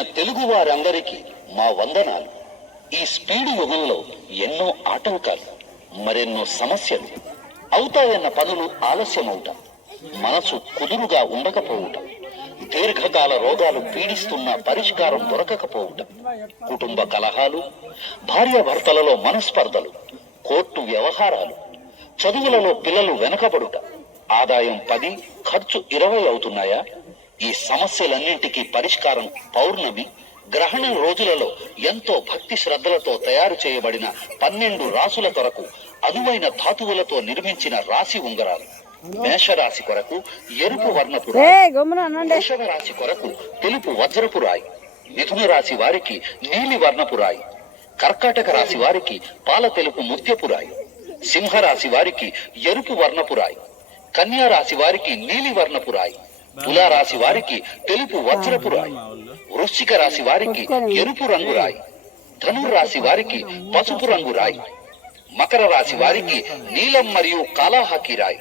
ప్రియమైన తెలుగు వారందరికీ మా వందనాలు. ఈ స్పీడు యుగంలో ఎన్నో ఆటంకాలు మరెన్నో సమస్యలు అవుతాయన్న పనులు ఆలస్యమవుట మనసు కుదురుగా ఉండకపోవటం దీర్ఘకాల రోగాలు పీడిస్తున్న పరిష్కారం దొరకకపోవటం కుటుంబ కలహాలు భార్యాభర్తలలో మనస్పర్ధలు కోర్టు వ్యవహారాలు చదువులలో పిల్లలు వెనకబడుట ఆదాయం పది ఖర్చు ఇరవై అవుతున్నాయా? ఈ సమస్యలన్నింటికీ పరిష్కారం పౌర్ణమి గ్రహణం రోజులలో ఎంతో భక్తి శ్రద్ధలతో తయారు చేయబడిన పన్నెండు రాసుల కొరకు అనువైన ధాతువులతో నిర్మించిన రాశి ఉంగరాలు. మేషరాశి కొరకు ఎరుపు వర్ణపు వృషభ రాశి కొరకు తెలుపు వజ్రపు రాయి. మిథున రాశి వారికి నీలి వర్ణపు రాయి. కర్కాటక రాశి వారికి పాల తెలుపు ముత్యపు రాయి. సింహరాశి వారికి ఎరుపు వర్ణపు రాయి. కన్యా రాశి వారికి నీలి వర్ణపు రాయి. తులా రాశి వారికి తెలుపు వజ్రపు రాయి వృశ్చిక రాశి వారికి ఎరుపు రంగు రాయి ధనుర్ రాశి వారికి పసుపు రంగు రాయి మకర రాశి వారికి నీలం మరియు కాలాహాకి రాయి.